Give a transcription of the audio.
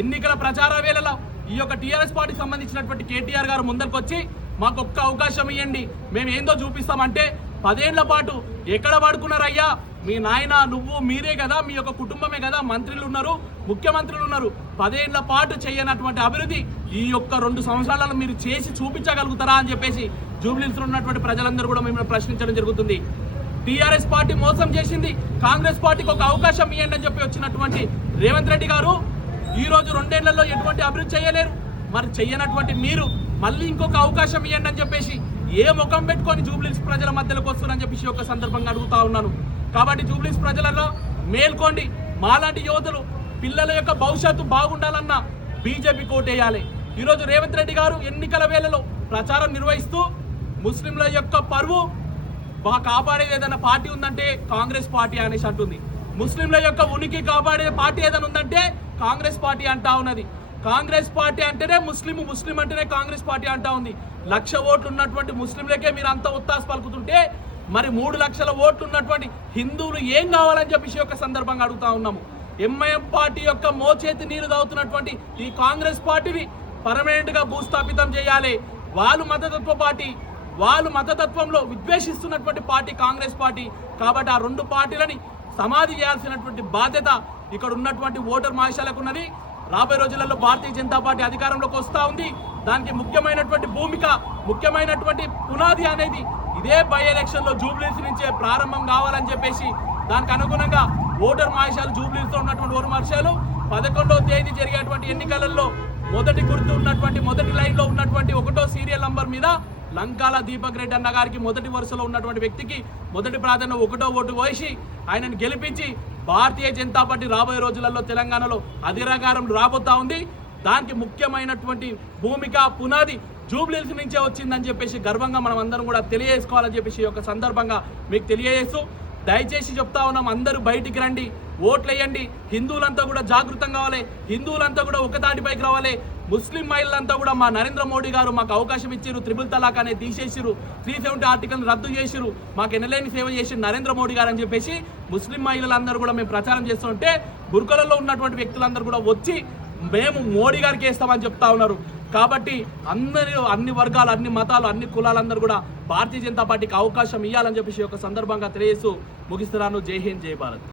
ఎన్నికల ప్రచార వేళలో ఈ యొక్క టీఆర్ఎస్ పార్టీకి సంబంధించినటువంటి కేటీఆర్ గారు ముందరికి వచ్చి మాకు ఒక్క అవకాశం ఇవ్వండి, మేము ఏందో చూపిస్తామంటే 10 ఏళ్ల పాటు ఎక్కడ పడుకున్నారయ్యా? మీ నాయన నువ్వు మీరే కదా, మీ యొక్క కుటుంబమే కదా, మంత్రులు ఉన్నారు, ముఖ్యమంత్రులు ఉన్నారు. 10 ఏళ్ల పాటు చేయనటువంటి అభివృద్ధి ఈ యొక్క 2 సంవత్సరాలలో మీరు చేసి చూపించగలుగుతారా అని చెప్పేసి జూబ్లీహిల్స్లో ఉన్నటువంటి ప్రజలందరూ కూడా మిమ్మల్ని ప్రశ్నించడం జరుగుతుంది. టీఆర్ఎస్ పార్టీ మోసం చేసింది, కాంగ్రెస్ పార్టీకి ఒక అవకాశం ఇవ్వండి అని చెప్పి వచ్చినటువంటి రేవంత్ రెడ్డి గారు ఈ రోజు 2 ఏళ్లలో ఎటువంటి అభివృద్ధి చేయలేరు. మరి చెయ్యనటువంటి మీరు మళ్ళీ ఇంకొక అవకాశం ఇవ్వండి అని చెప్పేసి ఏ ముఖం పెట్టుకొని జూబ్లీహిల్స్ ప్రజల మధ్యలోకి వస్తున్నారని చెప్పేసి ఒక సందర్భంగా అడుగుతా ఉన్నాను. కాబట్టి జూబ్లీహిల్స్ ప్రజలలో మేల్కోండి, మాలాంటి యువతులు పిల్లల యొక్క భవిష్యత్తు బాగుండాలన్నా బీజేపీ కోటేయాలి. ఈరోజు రేవంత్ రెడ్డి గారు ఎన్నికల వేళలో ప్రచారం నిర్వహిస్తూ ముస్లింల యొక్క పరువు కాపాడేది ఏదైనా పార్టీ ఉందంటే కాంగ్రెస్ పార్టీ అనేసి అంటుంది. ముస్లింల యొక్క ఉనికి కాపాడే పార్టీ ఏదైనా ఉందంటే కాంగ్రెస్ పార్టీ అంటా ఉన్నది. కాంగ్రెస్ పార్టీ అంటేనే ముస్లిం, ముస్లిం అంటేనే కాంగ్రెస్ పార్టీ అంటా ఉంది. 1,00,000 ఓట్లు ఉన్నటువంటి ముస్లింలకే మీరు అంత ఉత్తాస పలుకుతుంటే మరి 3 లక్షల ఓట్లు ఉన్నటువంటి హిందువులు ఏం కావాలని చెప్పేసి ఒక సందర్భంగా అడుగుతా ఉన్నాము. ఎంఐఎం పార్టీ యొక్క మోచేతి నీరు తాగుతున్నటువంటి ఈ కాంగ్రెస్ పార్టీని పర్మనెంట్ గా భూస్థాపితం చేయాలి. వాళ్ళు మతతత్వ పార్టీ, వాళ్ళు మతతత్వంలో విద్వేషిస్తున్నటువంటి పార్టీ కాంగ్రెస్ పార్టీ. కాబట్టి ఆ 2 పార్టీలని సమాధి చేయాల్సినటువంటి బాధ్యత ఇక్కడ ఉన్నటువంటి ఓటర్ మహాశయాలకు ఉన్నది. రాబోయే రోజులలో భారతీయ జనతా పార్టీ అధికారంలోకి వస్తూ ఉంది. దానికి ముఖ్యమైనటువంటి భూమిక, ముఖ్యమైనటువంటి పునాది అనేది ఇదే బై ఎలక్షన్లో జూబ్లీహిల్స్ నుంచే ప్రారంభం కావాలని చెప్పేసి దానికి అనుగుణంగా ఓటర్ మహాశయాలు జూబ్లీహిల్స్లో ఉన్నటువంటి ఓటర్ మహాశయాలు 11వ తేదీ జరిగేటువంటి ఎన్నికలలో మొదటి గుర్తు ఉన్నటువంటి మొదటి లైన్లో ఉన్నటువంటి 1వ సీరియల్ నంబర్ మీద లంకాల దీపక్ రెడ్డి అన్న గారికి మొదటి వరుసలో ఉన్నటువంటి వ్యక్తికి మొదటి ప్రాధాన్యత 1వ ఓటు వేసి ఆయనను గెలిపించి భారతీయ జనతా పార్టీ రాబోయే రోజులలో తెలంగాణలో అధికారం రాబోతా ఉంది. దానికి ముఖ్యమైనటువంటి భూమిక పునాది జూబ్లీహిల్స్ నుంచే వచ్చిందని చెప్పేసి గర్వంగా మనం అందరం కూడా తెలియజేసుకోవాలని చెప్పేసి ఒక సందర్భంగా మీకు తెలియజేస్తూ దయచేసి చెప్తా ఉన్నాం, అందరూ బయటికి రండి, ఓట్లు వేయండి. హిందువులంతా కూడా జాగృతం కావాలి, హిందువులంతా కూడా ఒకతాటిపైకి రావాలి. ముస్లిం మహిళలంతా కూడా మా నరేంద్ర మోడీ గారు మాకు అవకాశం ఇచ్చిరు, ట్రిపుల్ తలాక్ అనేది తీసేసిరు, 370 ఆర్టికల్ని రద్దు చేసిరు, మాకు ఎనలేని సేవ చేసి నరేంద్ర మోడీ గారు అని చెప్పేసి ముస్లిం మహిళలందరూ కూడా మేము ప్రచారం చేస్తుంటే బుర్కలలో ఉన్నటువంటి వ్యక్తులందరూ కూడా వచ్చి మేము మోడీ గారికి వేస్తామని చెప్తా ఉన్నారు. కాబట్టి అన్ని వర్గాలు, అన్ని మతాలు, అన్ని కులాలందరూ కూడా భారతీయ జనతా పార్టీకి అవకాశం ఇవ్వాలని చెప్పేసి ఒక సందర్భంగా తెలియజేస్తూ ముగిస్తున్నాను. జై హింద్, జై భారత్.